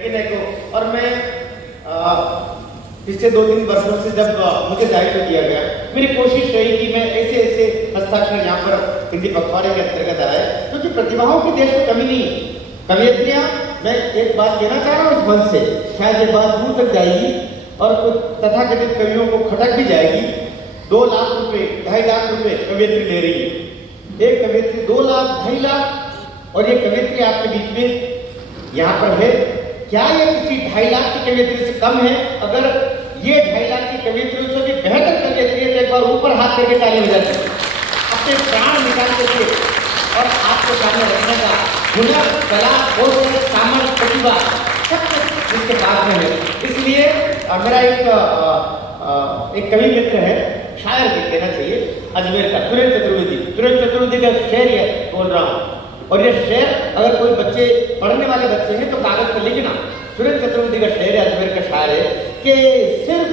को। और मैं पिछले 2-3 वर्षों से जब मुझे दायित्व दिया गया, मेरी कोशिश रही कि मैं ऐसे ऐसे हस्ताक्षर यहाँ पर हिंदी पखवाड़े के अंतर्गत आए, क्योंकि प्रतिभाओं की देश में कमी नहीं। कवियत्रियाँ, मैं एक बात कहना चाह रहा हूँ इस मंच से, शायद ये बात दूर तक जाएगी और कुछ तथाकथित कवियों को खटक भी जाएगी। 2 लाख रुपए, 2.5 लाख रुपए कवियत्री ले रही है। एक कवियत्री 2 लाख, 2.5 लाख, और ये कवियत्री आपके बीच में यहाँ पर है। क्या ये किसी 2.5 लाख की कवियत्री से कम है? अगर ये 2.5 लाख की कवियत्रियों से भी बेहतर कवियत्री है तो एक बार ऊपर हाथ करके ताली बजाते हैं। अपने प्राण निकाल करके और आपके सामने रखने का हुनर, कला, कौशल, सामर्थ्य, प्रतिभा सब कुछ इसके पास में है। इसलिए मेरा एक कवि मित्र है, शायर भी कहना चाहिए, अजमेर का सुरेंद्र चतुर्वेदी। सुरेंद्र चतुर्वेदी का शेर ये बोल रहा हूँ, और ये शेर अगर कोई बच्चे, पढ़ने वाले बच्चे हैं तो कागज पर लिखना। सुरेंद्र चतुर्वेदी का शेर है, अजमेर का शायर है कि सिर्फ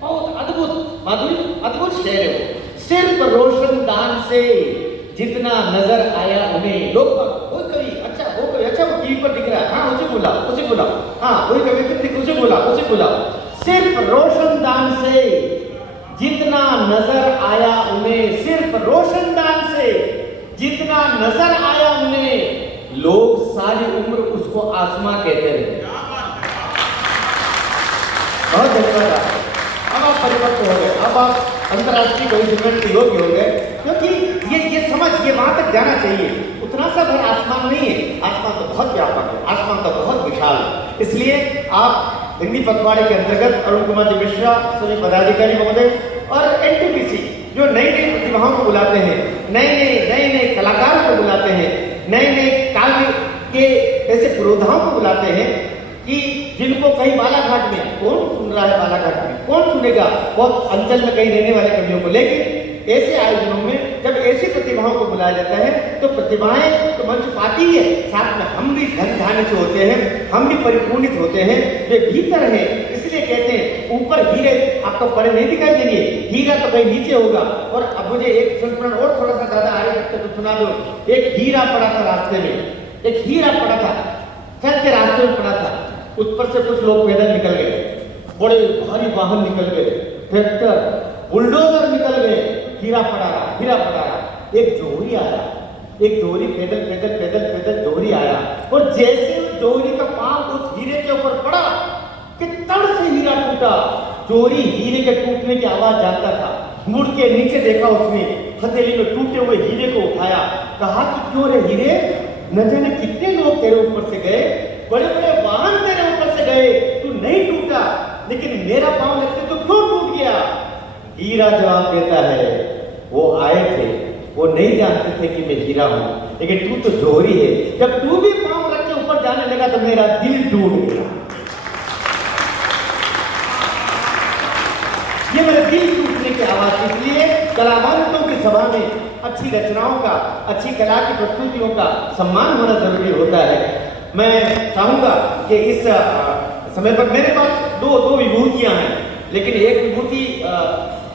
बहुत अद्भुत, माधुरी अद्भुत शेर है वो। सिर्फ रोशन दान से जितना नजर आया उन्हें लोग, वो कवि अच्छा, वो कवि अच्छा, वो टीवी पर दिख रहा है, हाँ उसे बोला, उसे बोला, हाँ वही कवि उसे बोला, उसे बोला। सिर्फ रोशन दान से जितना नजर आया उन्हें, सिर्फ रोशन दान से जितना नजर आया उन्हें, लोग सारी उम्र उसको आसमां कहते रहे। बहुत धन्यवाद। अब आप परिपक्व हो गए, अब आप अंतर्राष्ट्रीय कवि सम्मेलन के योग्य हो गए, क्योंकि ये समझ, ये वहां तक जाना चाहिए। उतना सा भर आसमान नहीं है, आसमान तो बहुत व्यापक है, आसमान तो बहुत विशाल है। इसलिए आप हिंदी पखवाड़े के अंतर्गत अरुण कुमार जी मिश्रा, सभी पदाधिकारी महोदय और एनटीपीसी जो नई नई प्रतिभाओं को बुलाते हैं, नए कलाकारों को बुलाते हैं, नए काव्य के ऐसे पुरोधाओं को बुलाते हैं कि जिनको कहीं बालाघाट में, कौन सुन रहा है बालाघाट में, कौन सुनेगा, बहुत अंचल में कहीं रहने वाले कवियों को। लेकिन ऐसे आयोजनों में जब ऐसी प्रतिभाओं को बुलाया जाता है तो प्रतिभाएं तो मंच पाती है, साथ में हम भी धन धान्य से होते हैं, हम भी परिपूर्णित होते हैं, वे भीतर हैं। इसलिए कहते हैं ऊपर हीरे आपको पड़े नहीं दिखाई देंगे, हीरा तो कहीं नीचे होगा। और अब मुझे एक संस्मरण और थोड़ा सा ज्यादा आगे तक तो सुना दो। एक हीरा पड़ा था रास्ते में, एक हीरा पड़ा था, चलते रास्ते में पड़ा था, उस पर से कुछ लोग पैदल निकल गए, बड़े भारी वाहन निकल गए, ट्रैक्टर, बुलडोजर निकल गए, हीरा पड़ा रहा, हीरा पड़ा रहा। एक जोहरी आया, एक जोहरी पैदल जोहरी आया, और जैसे उस जोहरी का पांव उस हीरे के ऊपर पड़ा कि तड़ से हीरा टूटा। जोहरी हीरे के टूटने की आवाज जानता था, मुड़ के नीचे देखा, उसने हथेली में टूटे हुए हीरे को उठाया, कहा कि क्यों रे हीरे, न जाने कितने लोग तेरे ऊपर से गए, बड़े बड़े वाहन तेरे ऊपर से गए, तू नहीं टूटा, लेकिन मेरा पांव लगते तो क्यों टूट गया? हीरा जवाब देता है, वो आए थे, वो नहीं जानते थे कि मैं हीरा हूं, लेकिन तू तो जोहरी है, जब तू भी पांव रख के ऊपर जाने लगा तो मेरा दिल टूट गया। ये मेरे दिल टूटने की आवाज। इसलिए कलावंतों की सभा में अच्छी रचनाओं का, अच्छी कला की प्रस्तुतियों का सम्मान होना जरूरी होता है। मैं चाहूंगा कि इस समय पर मेरे पास दो विभूतियां हैं, लेकिन एक विभूति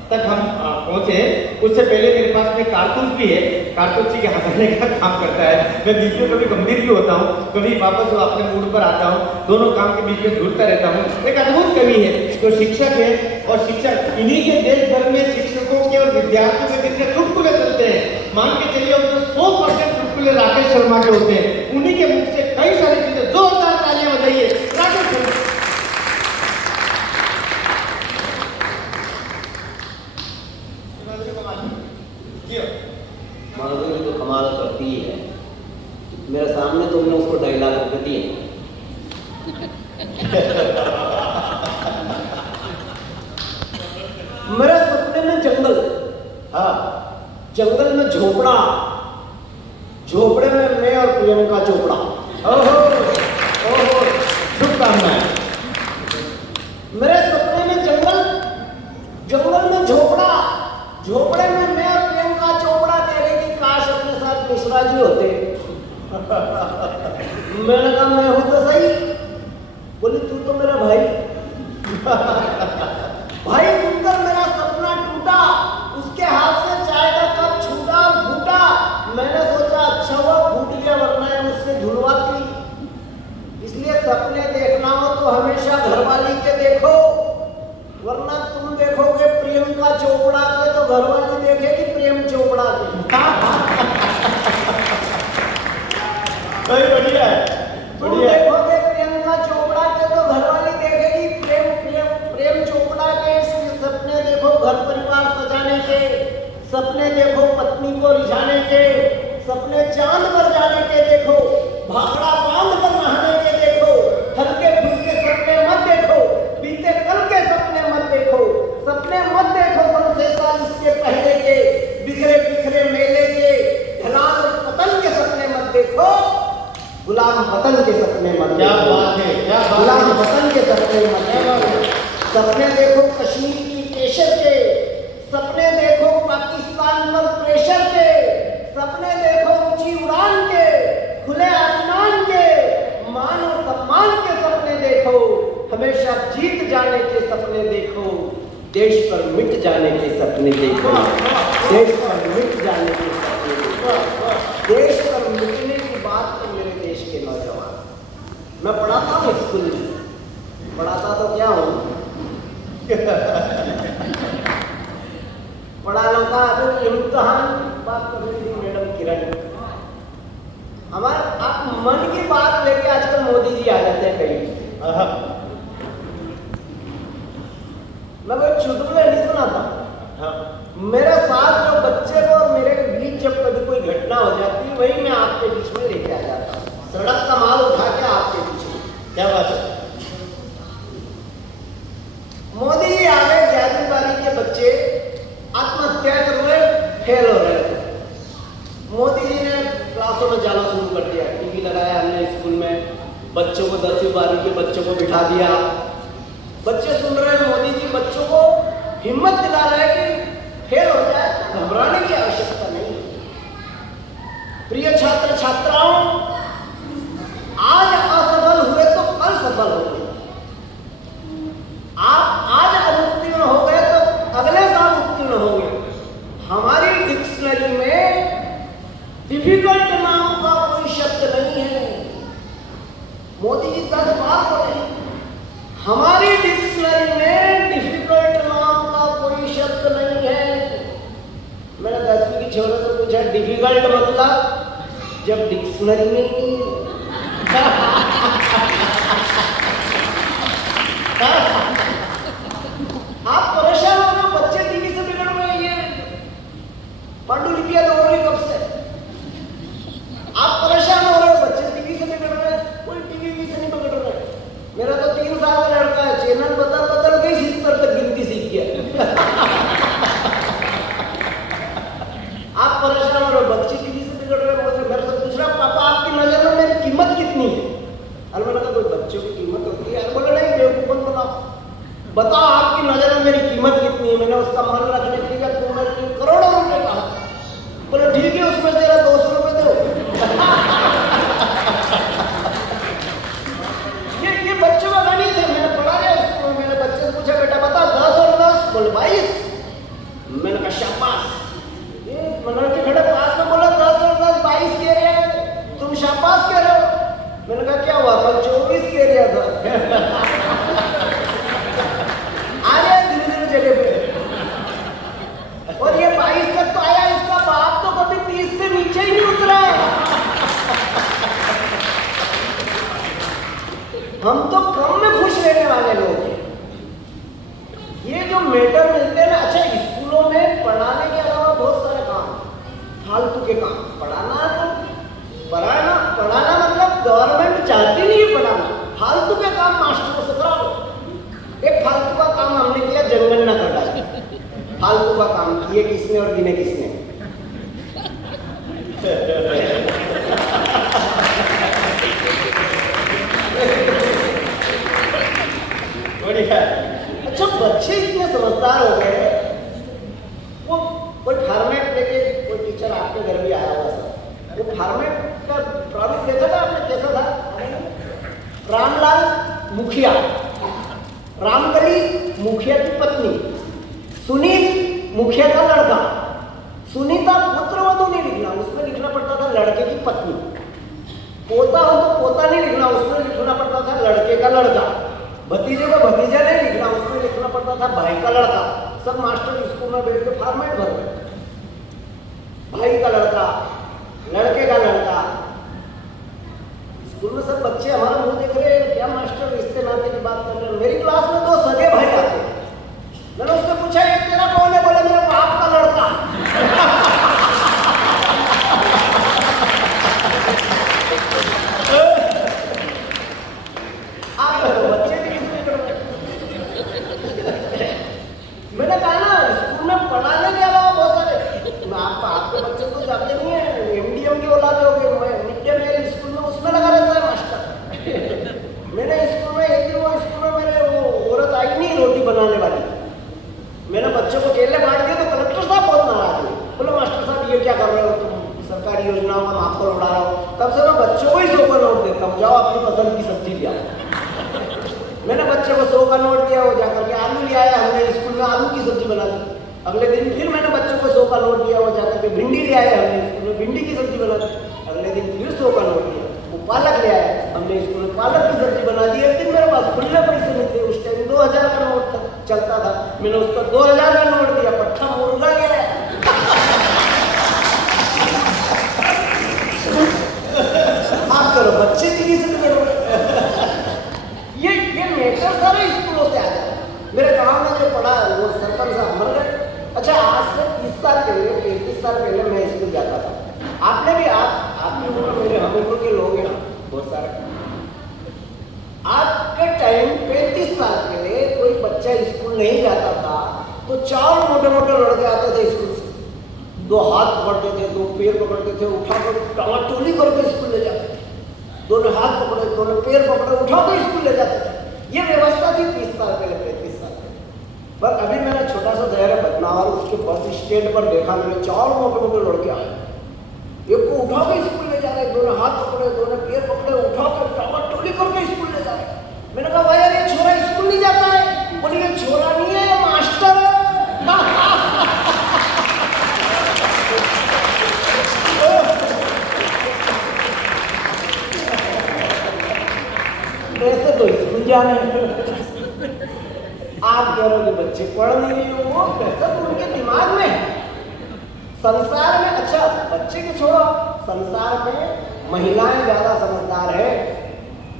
तक हम पहुंचे, उससे पहले मेरे पास में कारतूस भी है, कारतूस जी के हंसाने का काम करता है। मैं बीच में कभी गंभीर भी होता हूँ, कभी वापस अपने मूड पर आता हूँ, दोनों काम के बीच में ढूंढता रहता हूँ। एक अद्भुत कवि है जो शिक्षक है, और शिक्षक इन्हीं के देश भर में शिक्षकों के और विद्यार्थियों के जितने चुटकुले चलते हैं, मान के चलिए उनके 100% चुटकुले राकेश शर्मा के होते हैं। उन्हीं के मुख से कई सारी चीजें, जोरदार तालियां बजाइए राकेश शर्मा। माधुरी तो कमाल करती है, मेरे सामने तुमने उसको 2.5 लाख रुपए दिए। मेरे सपने में जंगल, हाँ जंगल में झोपड़ा, झोपड़े में मैं और प्रियंका चोपड़ा। ओहो ओहो, शुभकामनाएं। मेरे सपने में जंगल, जंगल में झोपड़ा, झोपड़े में मैं और प्रियंका चोपड़ा। कह रही थी काश अपने साथ मिश्रा जी होते। मैंने कहा मैं हूं तो सही। बोली तू तो मेरा भाई। भाई सुनकर मेरा सपना टूटा, उसके हाथ से चाय का कप छूटा और फूटा। मैंने सोचा अच्छा हुआ फूट गया, वरना मुझसे धुलवाती। इसलिए सपने देखना तो हमेशा घरवाली के देखो, वरना तुम देखोगे प्रियंका चोपड़ा के तो घरवाली देखेगी प्रेम चोपड़ा के। सही, बढ़िया है, तुम बढ़िया है। देखोगे प्रियंका चोपड़ा के तो घरवाली देखेगी प्रेम चोपड़ा के। इसलिए सपने देखो घर परिवार सजाने के, सपने देखो पत्नी को रिझाने के, सपने चांद पर जाने के देखो, भाखड़ा बांध पर नहाने के देखो, हल्के फुल्के सपने मत देखो, बीते कल के सपने मत देखो, सपने मत देखो 47 के पहले के, बिखरे बिखरे मेले के, ढलान और पतन के सपने मत देखो, गुलाम वतन के सपने मत क्या देखो। बात है, क्या बात गुलाम है। वतन के सपने मत देखो। सपने देखो कश्मीर की केसर के, सपने देखो पाकिस्तान पर प्रेशर के, सपने देखो ऊंची उड़ान के, खुले आसमान के, मान और सम्मान के सपने देखो, हमेशा जीत जाने के सपने देखो, देश पर मिट जाने के सपने देखो, देश पर मिट जाने के सपने देखो। देश पर मिटने की बात तो मेरे देश के नौजवान, मैं पढ़ाता हूँ स्कूल में, पढ़ाता तो क्या हूँ पढ़ाना का अभी इम्तिहान बात कर रही थी मैडम किरण। हमारे आप मन की बात लेके आजकल मोदी जी आ जाते हैं कहीं। मैं कोई चुटकुले नहीं सुनाता, मेरे साथ जो बच्चे को और मेरे बीच जब कभी कोई घटना हो जाती है वही मैं आपके बीच में लेके आ जाता हूँ, सड़क का माल उठा के आपके बीच में। क्या बात है। मोदी जी आ गए, 11वीं बारी के बच्चे आत्महत्या कर रहे, फेल हो रहे। मोदी जी ने क्लासों में जाना शुरू कर दिया, टीवी लगाया हमने स्कूल में, बच्चों को 10वीं बारी के बच्चों को बिठा दिया, बच्चे सुन रहे हैं, मोदी जी बच्चों को हिम्मत दिला रहे हैं कि फेल हो जाए तो घबराने की आवश्यकता नहीं। प्रिय छात्र छात्राओं, आज असफल हुए तो कल सफल होंगे। आप आज अनुत्तीर्ण हो गए तो अगले साल उत्तीर्ण होंगे। हमारी डिक्शनरी में डिफिकल्ट नाम का कोई शब्द नहीं है। मोदी जी 10 बार बोले, हमारी डिक्शनरी में डिफिकल्ट नाम का कोई शब्द नहीं है। मैंने 10वीं की छोरों से पूछा डिफिकल्ट मतलब, जब डिक्शनरी में ही नहीं है। आप परेशान हो रहे हो, बच्चे टीवी से बिगड़ रहे हैं, ये पांडुलिपियां दौड़ रही कब से। आप परेशान हो रहे हो, बच्चे टीवी से बिगड़ रहे हैं, कोई टीवी से नहीं बिगड़ रहा है। मेरा तो 3 साल का लड़का है, चैनल बदल बदल के 70 तक गिनती सीख गया। आप परेशान हो रहे हो, बच्चे टीवी से बिगड़ रहे हो। मेरे से पूछ रहा, पापा आपकी नजर में मेरी कीमत कितनी है? अरे मैंने कहा कोई बच्चों की कीमत होती है? अरे बोले नहीं, बेवकूफ बताओ, बताओ आपकी नजर में मेरी कीमत कितनी है? मैंने उसका मन रखने के लिए तुम मेरे लिए करोड़ों रुपए कहा। बोले ठीक है, उसमें तेरा 200 रुपए दो। ये बच्चों का गणित है, मैंने पढ़ा है स्कूल में। मैंने बच्चे से पूछा, बेटा बता 10 और 10? बोले 22। मैंने कहा शाबाश। ये मनोज के खड़े पास में बोला 10 और 10 22 कह रहे हैं, तुम शाबाश कह रहे हो। मैंने कहा क्या हुआ, कल 24 कह रहा था। धीरे धीरे जगह पे, और ये 22 तक तो आया, इसका बाप तो कभी 30 से नीचे ही नहीं उतरा। हम तो कम में खुश रहने वाले लोग हैं। ये जो मैटर मिलते हैं ना, अच्छा स्कूलों में पढ़ाने के अलावा बहुत सारे काम, फालतू के काम। पढ़ाना मतलब गवर्नमेंट चाहती नहीं है पढ़ाना, फालतू के काम मास्टरों से कराओ। एक फालतू का काम हमने किया, जनगणना कटाई। फालतू का काम किए किसने और गिने किसने? बढ़िया। अच्छा बच्चे इतने समझदार हो गए, वो कोई फॉर्मेट लेके कोई टीचर आपके घर भी आया हुआ था, वो फॉर्मेट का प्रोडक्ट देखा था आपने, कैसा था? रामलाल मुखिया, रामगली मुखिया की पत्नी, सुनील मुखिया का लड़का। सुनीता पुत्रवधू नहीं लिखना, उसमें लिखना पड़ता था लड़के की पत्नी। पोता हो तो पोता नहीं लिखना, उसमें लिखना पड़ता था लड़के का लड़का। भतीजे को भतीजा नहीं लिखना, उसमें लिखना पड़ता था भाई का लड़का। सब मास्टर स्कूल में बैठ के फॉर्मेट भर रहे, भाई का लड़का, लड़के का लड़का। स्कूल में सब बच्चे हमारा मुंह देख रहे हैं, क्या मास्टर रिश्ते नाते की बात कर रहे हैं। मेरी क्लास में 2 सगे भाई आते, मैंने उससे पूछा ये तेरा कौन है? बोले मेरे बाप का लड़का। आप बच्चे भी किसने करोगे? मैंने कहा ना स्कूल में पढ़ाने के अलावा बहुत सारे, आपके बच्चे तो जाते नहीं है, एमडीएम की औलाद हो गए। मिड डे मील स्कूल में उसमें लगा रहता है मास्टर। मैंने स्कूल में एक दिन वो स्कूल में मेरे वो औरत आई नहीं रोटी बनाने वाली, मैंने बच्चों को केले बांट दिए तो कलेक्टर साहब बहुत नाराज हुए, बोले मास्टर साहब ये क्या कर रहे हो तुम, सरकारी योजनाओं का माफक उड़ा रहा हो। तब से मैं बच्चों को ही 100 का नोट देता हूँ, जाओ अपनी पसंद की सब्जी ले आओ। मैंने बच्चे को 100 का नोट दिया, वो जाकर के आलू ले आया, हमने स्कूल में आलू की सब्जी बना दी। अगले दिन फिर मैंने बच्चों को 100 का नोट दिया, वो जाकर के भिंडी ले आया, हमने स्कूल में भिंडी की सब्जी बना दी। अगले दिन फिर 100 का नोट दिया, वो पालक ले आया, हमने स्कूल में पालक की सब्जी बना दी। एक दिन मेरे पास खुले पैसे नहीं थे, उस टाइम 2000 का नोट चलता था, मैंने उसका 2000 का नोट दिया, पट्टा मुर्गा ले आया। आप करो बच्चे की किसी करो। ये मेटर सारे स्कूलों से आ जाए। मेरे गांव में जो पढ़ा वो सरपंच साहब मर गए। अच्छा आज से 30 साल पहले 35 साल पहले मैं स्कूल जाता था। आपने भी आपकी उम्र मेरे हम उम्र के लोग हैं बहुत सारे। आज के टाइम 35 साल पहले कोई बच्चा स्कूल नहीं जाता था तो 4 मोटे मोटे लड़के आते थे स्कूल से, 2 हाथ पकड़ते थे, 2 पैर पकड़ते थे, उठाकर टमाटोली करके स्कूल ले जाते थे। दोनों हाथ पकड़े, दोनों पैर पकड़े, उठाकर स्कूल ले जाते थे। ये व्यवस्था थी 30 साल पहले 35 साल पहले। पर अभी मेरा छोटा सा शहर है बदनावर, उसके बस स्टैंड पर देखा मैंने 4 मोटे मोटे लड़के आए, एक को उठा के स्कूल ले जा रहे, दोनों हाथ पकड़े, दोनों पैर पकड़े, उठा के टमाटोली करके स्कूल ले जा रहे। मैंने कहा भाई यार ये छोरा स्कूल नहीं जाता है। बोले ये छोरा नहीं है, ये मास्टर है। ऐसे तो स्कूल जाने आप कह रहे हो कि बच्चे पढ़ नहीं रहे हो, वो कैसा तो उनके दिमाग में है। संसार में, अच्छा बच्चे के छोड़ो, संसार में महिलाएं ज्यादा समझदार है,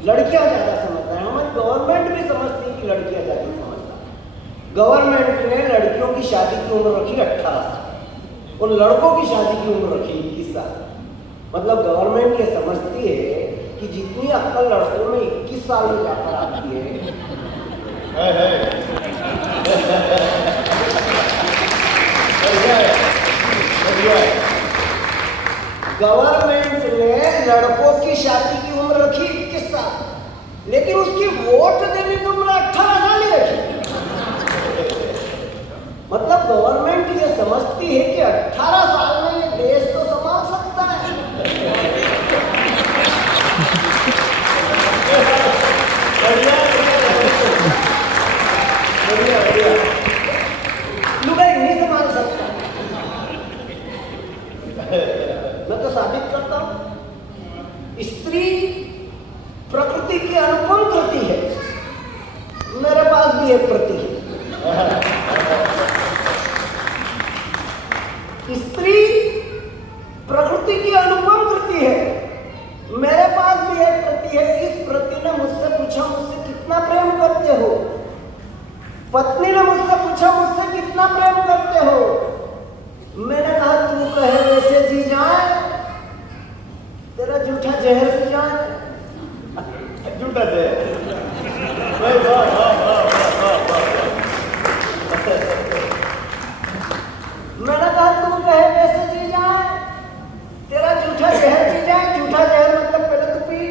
लड़कियां ज्यादा समझदार है। हमारी गवर्नमेंट भी समझती है कि लड़कियां ज्यादा समझदार है। गवर्नमेंट ने लड़कियों की शादी की उम्र रखी 18 साल और लड़कों की शादी की उम्र रखी 21 साल। मतलब गवर्नमेंट ये समझती है कि जितनी अक्ल लड़कों में 21 साल में जाकर आती है। गवर्नमेंट ने लड़कों की शादी की उम्र रखी 21 साल, लेकिन उसकी वोट देने की उम्र 18 साल ही रखी। मतलब गवर्नमेंट ये समझती है कि 18 साल में ये देश तो संभाल सकता है। लुगाई नहीं संभाल सकता। मैं तो साबित करता हूं, स्त्री प्रकृति की अनुपम कृति है। मेरे पास भी एक प्रति है। स्त्री प्रकृति की अनुपम कृति है, मेरे पास भी एक प्रति है। इस प्रति ने मुझसे पूछा मुझसे कितना प्रेम करते हो। पत्नी ने मुझसे पूछा मुझसे कितना प्रेम करते हो। मैंने कहा तू कहे वैसे जी जाए, तेरा जूठा जहर पी जाए। झूठा जहर। मैंने कहा तू कहे वैसे जी जाए, तेरा जूठा जहर पी जाए। जूठा जहर मतलब पहले तू पी,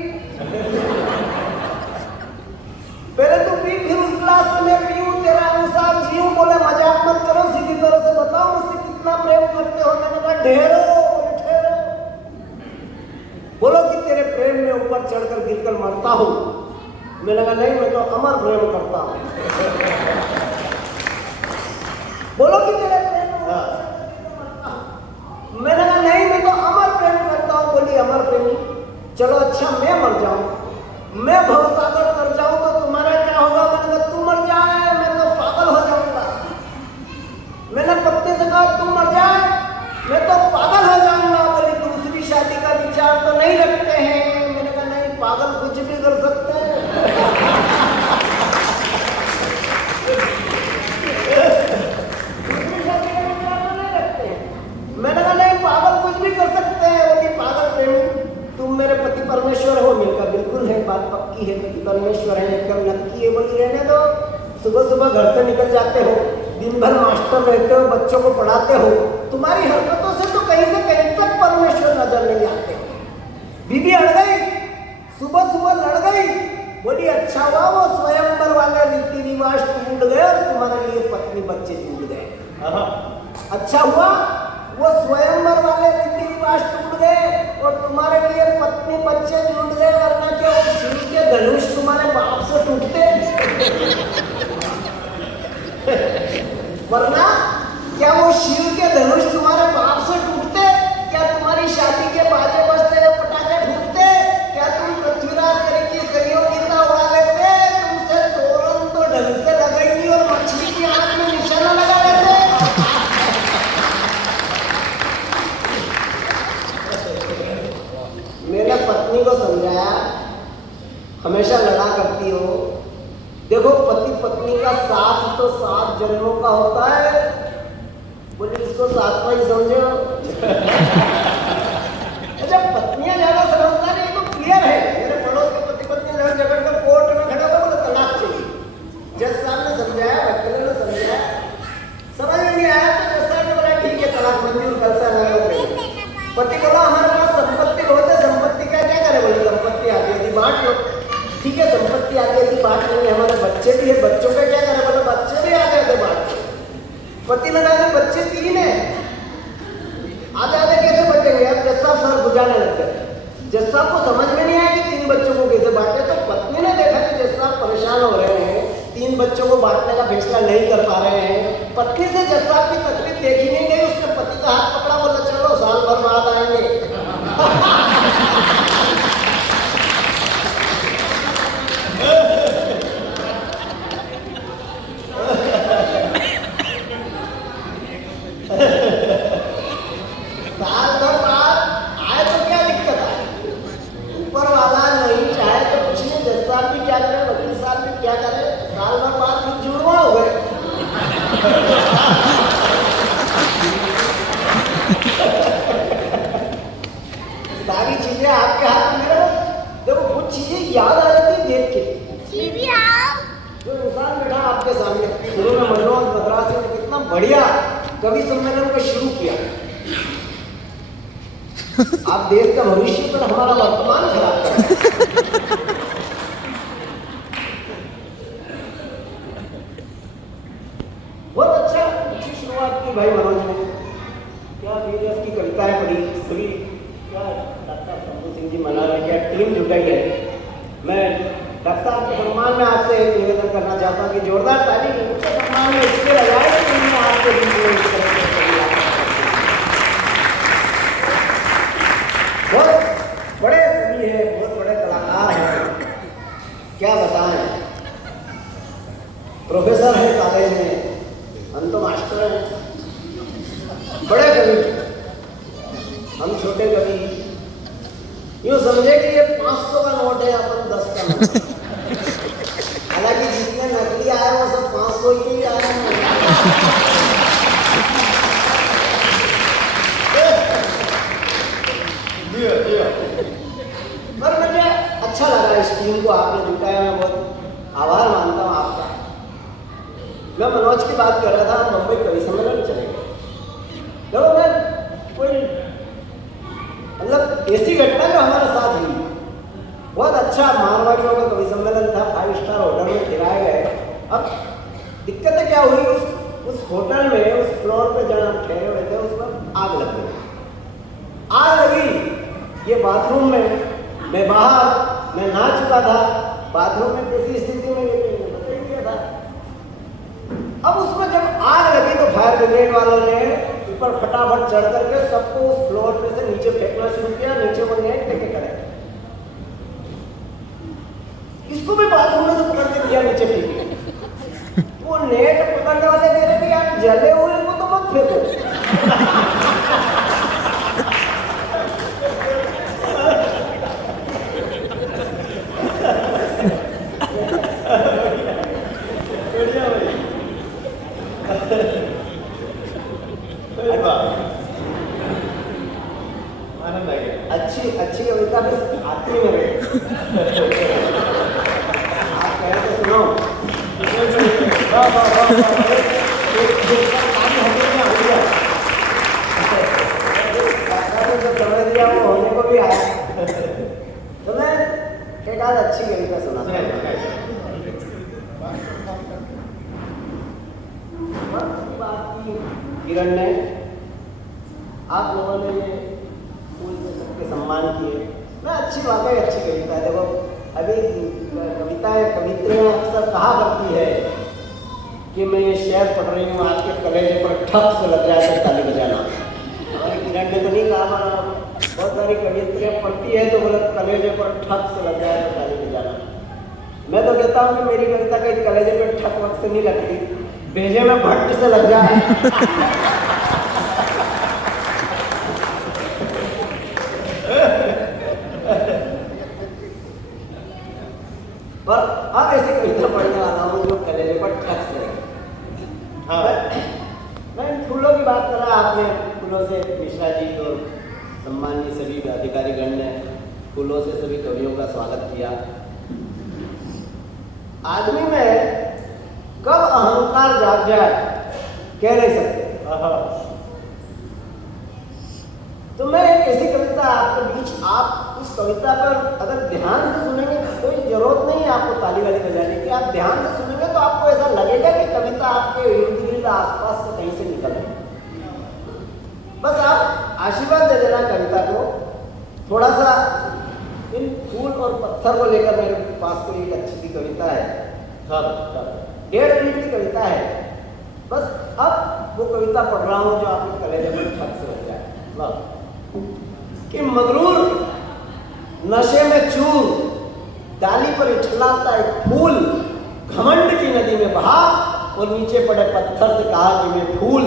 फिर उस गिलास में मैं पीऊं, तेरा अनुसार जीऊं। बोले मजाक मत करो, सीधी तरह से बताओ मुझसे कितना प्रेम करते हो। मैंने कहा ढेरों। बोलो कि तेरे प्रेम में ऊपर चढ़कर गिरकर मरता हूं। मैंने कहा नहीं, मैं तो अमर प्रेम करता हूं। बोलो कि तेरे प्रेम में ऊपर चढ़कर गिरकर मरता हूं। मैंने कहा नहीं, मैं तो अमर प्रेम करता हूं। बोली अमर प्रेमी, चलो अच्छा मैं मर जाऊं, मैं भवसागर कर जाऊं तो तुम्हारा क्या होगा? एकदम नक्की है। बोली रहने दो, सुबह सुबह घर से निकल जाते हो, दिन भर मास्टर रहते हो, बच्चों को पढ़ाते हो, तुम्हारी हरकतों से तो कहीं से कहीं तक परमेश्वर नजर नहीं आते। बीबी अड़ गई, सुबह सुबह लड़ गई। बोली अच्छा हुआ वो स्वयंवर वाले रीति रिवाज टूट गए और तुम्हारे लिए पत्नी बच्चे टूट गए। अच्छा हुआ वो स्वयंवर वाले रीति रिवाज टूट गए और तुम्हारे लिए पत्नी बच्चे टूट गए, वरना क्या वो शिव के धनुष तुम्हारे बाप से टूटते? वरना क्या वो शिव के धनुष तुम्हारे बाप से टूटते? क्या तुम्हारी शादी के बाजे बजते, पटाखे फूटते? क्या तुम पृथ्वीराज करी की सहयोगिता उड़ा लेते? तुमसे तोरण तो ढंग से लगेगी और मछली की आंख में निशाना लगा लेते? मैंने पत्नी को समझाया, हमेशा लड़ा करती हो, देखो पति पत्नी का साथ तो 7 जन्मों का होता है। बोले इसको 7वां ही समझो। जब पत्नियां ज्यादा समझदार है तो क्लियर है। मेरे पड़ोस के पति पत्नी लड़ झगड़ कर कोर्ट में खड़े हो गए, बोले तलाक चाहिए। जज साहब ने समझाया, वकील ने समझाया, समझ में नहीं आया तो जज साहब ने बोला ठीक है तलाक मंजूर, कल से अदालत। पति बोला हमारे पास संपत्ति बहुत है, संपत्ति का क्या करे? बोले संपत्ति आधी आधी बांट लो। ठीक है संपत्ति आधी आधी बांट लेंगे, हमारे बच्चे भी है, बच्चों का क्या करे? बोले बच्चे भी आधे आधे बांट लो। पति लगा के बच्चे 3 है, आधे आधे कैसे बचेंगे? अब जज साहब सर बुझाने लग गए। जज साहब को समझ में नहीं आया कि 3 बच्चों को कैसे बांटे। तो पत्नी ने देखा कि जज साहब परेशान हो रहे हैं, 3 बच्चों को बांटने का फैसला नहीं कर पा रहे हैं। पत्नी से जज साहब की तकलीफ देखी नहीं गई, उसने पति का हाथ पकड़ा, बोला चलो साल भर बाद आएंगे। साल भर बाद आए तो क्या दिक्कत है? ऊपर वाला नहीं चाहे तो कुछ नहीं, जज साहब भी क्या करे, वकील साहब भी क्या करे, साल भर बाद भी जुड़वा हो गए। सारी चीजें आपके हाथ में। मेरे को देखो कुछ चीजें याद आ जाती है देख के। जो इंसान बैठा आपके सामने, शुरू में मनोज मद्रासी ने कितना बढ़िया कवि सम्मेलन को शुरू किया। आप देश का भविष्य पर हमारा वर्तमान खराब कर रहे हैं। बहुत अच्छी शुरुआत की भाई मनोज ने। क्या वीरस की कविताएं पढ़ी, सभी क्या डॉक्टर शंभू सिंह जी मना रहे, क्या टीम जुटाई है। मैं डॉक्टर साहब के सम्मान में आपसे एक निवेदन करना चाहता हूँ कि जोरदार ताली उनके सम्मान में इसलिए लगाए कि उन्होंने आपके बीच में इस तरह से बहुत बड़े कवि है, बहुत बड़े कलाकार हैं, क्या बताएं। प्रोफेसर है कॉलेज में, हम तो मास्टर हैं, बड़े कवि, हम छोटे कवि। यूँ समझे कि ये 500 का नोट है, अपन 10 का नोट। हालांकि जितने नकली आए वो सब 500 ही आए हैं। पर मुझे अच्छा लगा इस टीम को आपने जुटाया, मैं बहुत आभार मानता हूँ आपका। मैं मनोज की बात कर रहा था, मुंबई कवि सम्मेलन चले गए। देखो मैं कोई मतलब ऐसी घटना जो हमारे साथ हुई, बहुत अच्छा मारवाड़ियों का कवि सम्मेलन था, 5 स्टार होटल में ठहराए गए। अब दिक्कत क्या हुई, उस होटल में उस फ्लोर पे जहाँ हम ठहरे हुए थे उस पर आग लग गई। आग लगी ये बाथरूम में, मैं बाहर मैं नहा चुका था, बाथरूम में कैसी स्थिति में बता ही दिया था। अब उसमें जब आग लगी तो फायर ब्रिगेड वालों ने ऊपर फटाफट चढ़ करके सबको उस फ्लोर पे से नीचे फेंकना शुरू किया, नीचे वो नेट लेके खड़े, इसको भी बाथरूम में से पकड़ के दिया नीचे फेंके। वो नेट पकड़ने वाले कह रहे कि यार जले हुए को तो मत फेंको। अच्छी कविता बस आखिरी में रहे। आप कह समझ दिया वो होने को भी आया। तो मैं एक आध अच्छी कविता सुनाता हूँ। बात की किरण ने, आप लोगों ने ये फूल से सबके सम्मान किए। मैं अच्छी बात है, अच्छी कविता है। देखो अभी कविताएं कवित्रियाँ अक्सर कहा करती है कि मैं ये शेर पढ़ रही हूँ, आपके कलेजे पर ठक से लग जाए तो ताली बजाना। हमारी किरण ने तो नहीं कहा, पर बहुत सारी कवित्रियाँ पढ़ती है तो बोले कलेजे पर ठक से लग जाए तो ताली बजाना। मैं तो कहता हूँ कि मेरी कविता कहीं कलेजे पर ठक वक्त से नहीं लगती, भेजे में भट्ट से लग जाए। पर अब ऐसी कविता पढ़ने वाला हूँ जो कलेजे पर ठक से लगे। हाँ, मैं इन फूलों की बात कर रहा, आपने फूलों से मिश्रा जी और सम्मानीय सभी अधिकारीगण ने फूलों से सभी कवियों का स्वागत किया। आदमी में कब अहंकार जाग जाए कह नहीं सकते। तो मैं एक ऐसी कविता आपके बीच, आप उस कविता पर अगर ध्यान से सुनेंगे, कोई जरूरत नहीं है आपको ताली वाली बजाने की, आप ध्यान से सुनेंगे तो आपको ऐसा लगेगा कि कविता आपके इर्द गिर्द आसपास से कहीं से निकल रही। बस आप आशीर्वाद दे देना कविता को। थोड़ा सा इन फूल और पत्थर को लेकर मेरे पास कोई एक अच्छी सी कविता है, 1.5 मिनट की कविता है। बस अब वो कविता पढ़ रहा हूँ जो आपके कलेजे में ठक से लग जाए। कि मगरूर नशे में चूर डाली पर इठलाता एक फूल, घमंड की नदी में बहा और नीचे पड़े पत्थर से कहा कि मैं फूल,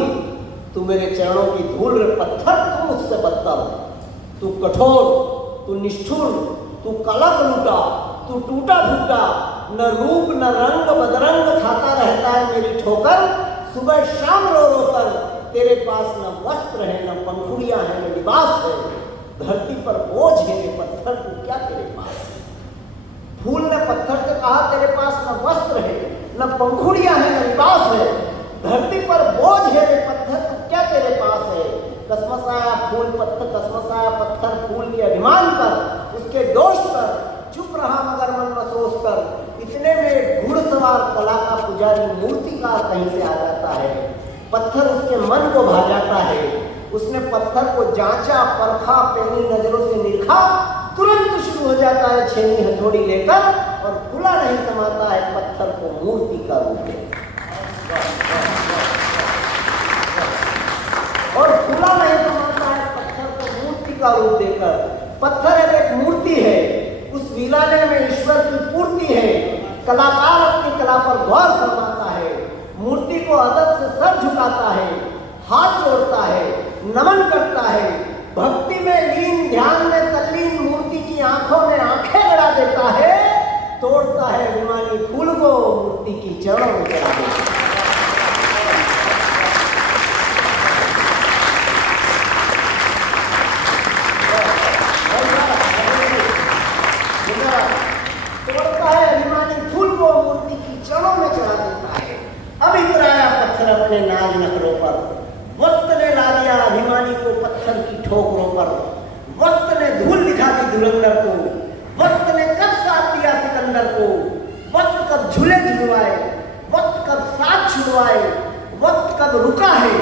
तू मेरे चरणों की धूल रे पत्थर, तू मुझसे बदतर, तू कठोर, तू निष्ठुर, तू कलक लूटा, तू टूटा फूटा, न रूप न रंग बदरंग खाता रहता है मेरी ठोकर, सुबह शाम रो रो कर तेरे पास न वस्त्र है न पंखुड़ियां है न लिबास है, धरती पर बोझ है ये पत्थर, तू क्या तेरे पास है। फूल ने पत्थर से कहा तेरे पास न वस्त्र है न पंखुड़ियां है न लिबास है, धरती पर बोझ है ये पत्थर, तू क्या तेरे पास है। कसमसाया फूल पत्थर, कसमसाया पत्थर फूल के अभिमान पर, उसके दोष पर चुप रहा मगर मन में सोच कर, इतने में घुड़सवार कला का पुजारी मूर्तिकार कहीं से आ जाता है। पत्थर उसके मन को भा जाता है, उसने पत्थर को जांचा परखा पैनी नजरों से निरखा, तुरंत शुरू हो जाता है छेनी हथौड़ी लेकर और खुला नहीं समाता है पत्थर को मूर्ति का रूप देकर। और खुला नहीं समाता है पत्थर को मूर्ति का रूप देकर। पत्थर एक मूर्ति है, उस वीराने में ईश्वर की पूर्ति है। कलाकार अपनी कला पर गौर फरमाता है, मूर्ति को अदब से सर झुकाता है, हाथ जोड़ता है, नमन करता है, भक्ति में लीन ध्यान में तल्लीन मूर्ति की आंखों में आंखें लड़ा देता है, तोड़ता है अभिमानी फूल को मूर्ति की चरणों में चढ़ा देता है। तोड़ता है अभिमानी फूल को मूर्ति की चरणों में चढ़ा देता है। अब इतराया पत्थर अपने नाज नखरों पर, वक्त ने ला दिया अभिमानी को पत्थर की ठोकरों पर, वक्त ने धूल दिखा दी धुरंधर को, वक्त ने कब साथ दिया सिकंदर को, वक्त कब झूले झुलवाए, वक्त कब साथ छुड़वाए, वक्त कब रुका है,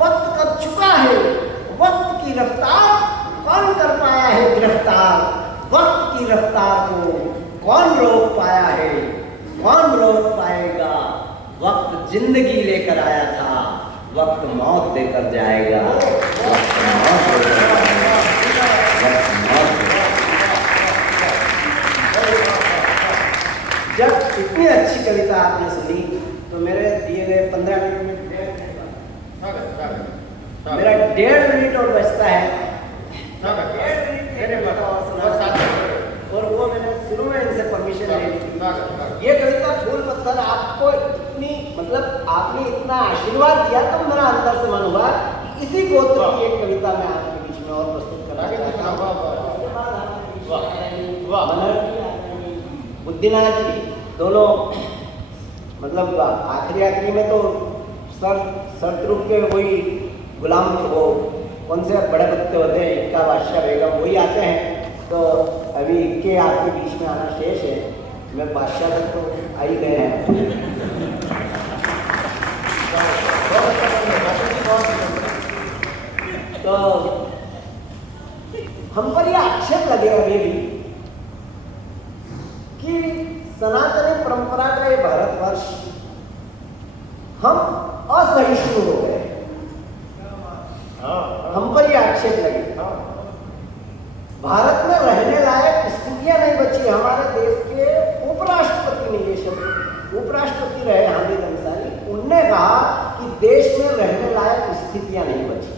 वक्त कब चुका है, वक्त की रफ्तार कौन कर पाया है गिरफ्तार, वक्त की रफ्तार को कौन रोक पाया है, कौन रोक पाएगा। वक्त जिंदगी लेकर आया था, वक्त मौत देकर जाएगा, वक्त मौत देकर जाएगा, वक्त मौत जब इतनी अच्छी कविता आपने सुनी तो मेरे दिए गए 15 मिनट में मेरा 1.5 मिनट और बचता है। और वो मैंने शुरू में इनसे परमिशन ले ली थी। ये कविता फूल पत्थर आपको इतनी, मतलब आपने इतना आशीर्वाद दिया तो मेरा अंदर से मन हुआ इसी गोत्र की एक कविता मैं आपके बीच में और प्रस्तुत करना। बुद्धिनाथ जी दोनों मतलब आखिरी में तो शत्रु के वही गुलाम वो कौन से बड़े पत्ते होते हैं, इक्का बादशाह बेगम वही आते हैं। तो अभी इक्के आपके बीच में आना शेष है, मैं बादशाह तक तो आ ही गए हैं। तो हम पर यह आक्षेप लगे अभी भी कि सनातनी परंपरा का ये भारतवर्ष हम असहिष्णु हो गए। हम पर यह आक्षेप लगे भारत में रहने लायक स्थितियां नहीं बची। हमारे देश के उपराष्ट्रपति ने ये शब्द, उपराष्ट्रपति रहे हामिद अंसारी, उनने कहा कि देश में रहने लायक स्थितियां नहीं बची।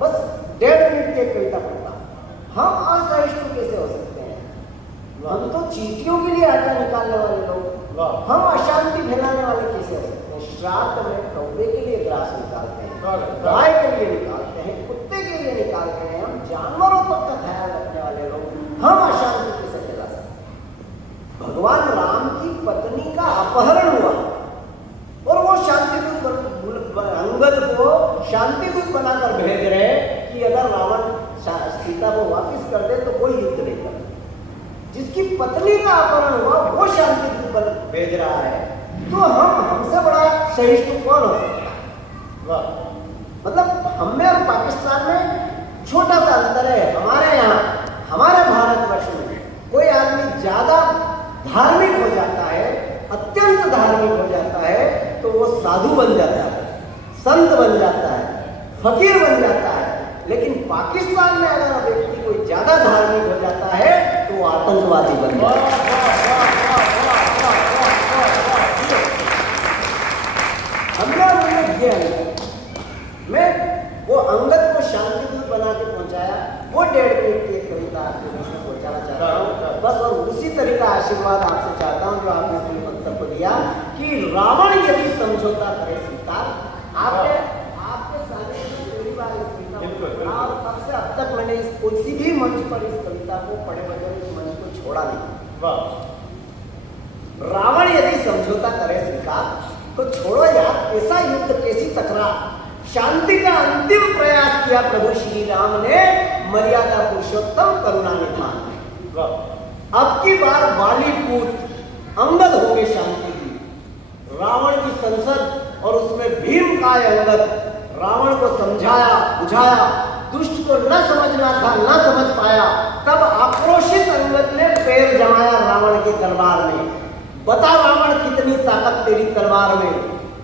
बस 1.5 मिनट की कविता पढ़ता, हम असहिष्णु कैसे हो सकते हैं? हम तो चींटियों के लिए आटा निकालने वाले लोग, हम अशांति फैलाने वाले कैसे हो सकते हैं? श्राद्ध में कौवे के लिए ग्रास निकालते हैं, गाय के लिए निकालते हैं, कुत्ते के लिए निकालते हैं, हम जानवरों तक का ख्याल रखने वाले लोग, हम अशांति कैसे फैला सकते हैं? भगवान राम की पत्नी का अपहरण हुआ और वो शांतिदूत अंगद को शांतिदूत बनाकर भेज रहे कि अगर रावण सीता को वापस कर दे तो कोई युद्ध नहीं कर। जिसकी पत्नी का अपहरण हुआ वो शांतिदूत भेज रहा है, तो हमसे बड़ा सहिष्णु कौन हो सकता है? मतलब हम में और पाकिस्तान में छोटा सा अंतर है। हमारे यहाँ, हमारे भारतवर्ष में कोई आदमी ज्यादा धार्मिक हो जाता है, अत्यंत धार्मिक हो जाता है, तो वो साधु बन जाता है, संत बन जाता है, फकीर बन जाता है। लेकिन पाकिस्तान में अगर व्यक्ति कोई ज्यादा धार्मिक हो जाता है तो वो आतंकवादी बन जाता है। मैं वो अंगद को शांतिदूत बना के पहुंचाया, वो 1.5 मिनट की एक कविता आपके बीच में पहुंचाना चाहता हूँ बस। और उसी तरह का आशीर्वाद आपसे चाहता हूँ जो आपने अपने वक्तव्य को दिया कि रावण यदि समझौता करे स्वीकार। आपके सामने पहली बार इस कविता और तब से अब तक मैंने किसी भी मंच पर इस कविता को पढ़े बगैर इस मंच को छोड़ा नहीं। रावण यदि समझौता करे स्वीकार तो छोड़ो यार, कैसा युद्ध, कैसी तकरार, शांति का अंतिम प्रयास किया प्रभु श्री राम ने, मर्यादा पुरुषोत्तम करुणा निधान। अब की बार बाली पुत्र अंगद होंगे शांति की। रावण की संसद और उसमें भीम का अंगद रावण को समझाया बुझाया, दुष्ट को न समझना था, न समझ पाया। तब आक्रोशित अंगद ने पैर जमाया रावण के दरबार में। बता रावण कितनी ताकत तेरी तलवार में,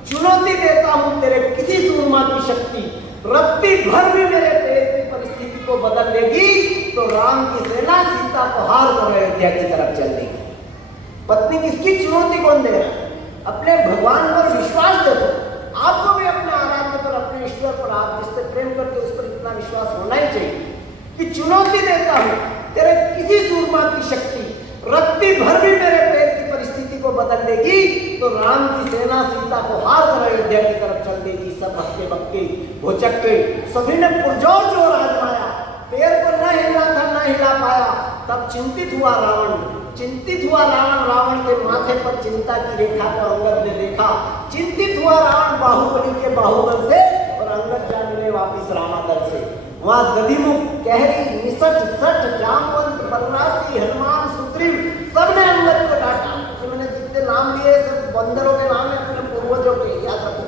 चुनौती देता हूं तेरे किसी सूरमा की शक्ति, रत्ती भर भी मेरे पेट की परिस्थिति को बदल देगी तो राम की सेना सीता को हार कर अयोध्या की तरफ चल देगी। पत्नी किसकी चुनौती कौन दे रहा है? अपने भगवान पर विश्वास देखो। आपको भी अपने आराध्य पर, अपने ईश्वर पर, आप जिससे प्रेम करते उस पर इतना विश्वास होना ही चाहिए कि चुनौती देता हूं तेरे किसी सूरमा की शक्ति, रत्ती भर भी मेरे पेट की परिस्थिति को बदल देगी तो राम की सेना सीता को हार कर अयोध्या की तरफ चल देगी। सब हक्के बक्के भुचक्के सभी ने पुरजोर जोर आजमाया, पैर को न हिला था, न हिला पाया। तब चिंतित हुआ रावण, रावण के माथे पर चिंता की रेखा को अंगद ने देखा। चिंतित हुआ रावण बाहुबली के बाहुबल से और अंगद जान गए वापिस रामादल से। वहां दधिमुख, कहरी, निसट, सट, जामवंत, बलरासी, हनुमान, सुग्रीव सबने अंगद को डांटा। मैंने जितने नाम लिए सब बंदरों के नाम है, अपने पूर्वजों के, याद रखो।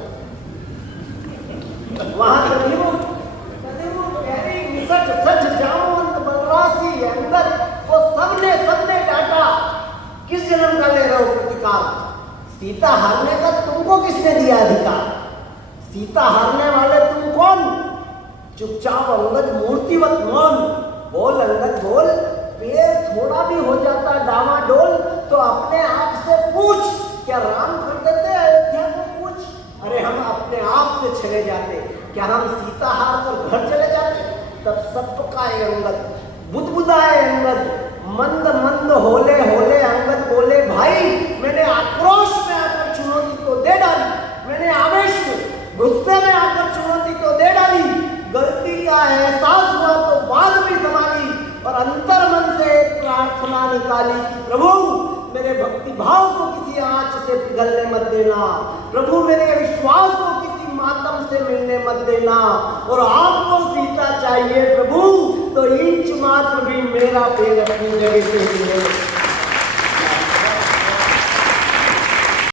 वहां दधिमुख, कहरी, निसट, सट, जामवंत, बलरासी, अंगद को सबने डांटा। किस जन्म का ले रहे हो प्रतिकार? सीता हारने का तुमको किसने दिया अधिकार? सीता हारने वाले तुम कौन? चुपचाप अंगद मूर्तिवत मौन। बोल अंगद बोल, पैर थोड़ा भी हो जाता डामाडोल तो अपने आप से पूछ, क्या राम कर देते अयोध्या को पूछ? अरे हम अपने आप से चले जाते, क्या हम सीता हार कर घर चले जाते? तब सबका अंगद, बुदबुदाए अंगद, मंद मंद होले होले अंगद बोले, भाई मैंने आक्रोश में आकर चुनौती तो दे डाली, मैंने आवेश में गुस्से में आकर चुनौती तो दे डाली, गलती का एहसास हुआ तो बाद में संभाली और अंतर मन से प्रार्थना निकाली कि प्रभु मेरे भक्ति भाव को किसी आंच से पिघलने मत देना। प्रभु मेरे विश्वास को किसी मातम से मिलने मत देना। और आपको सीता चाहिए प्रभु तो इंच मात्र भी मेरा पैर अपनी जगह से हिले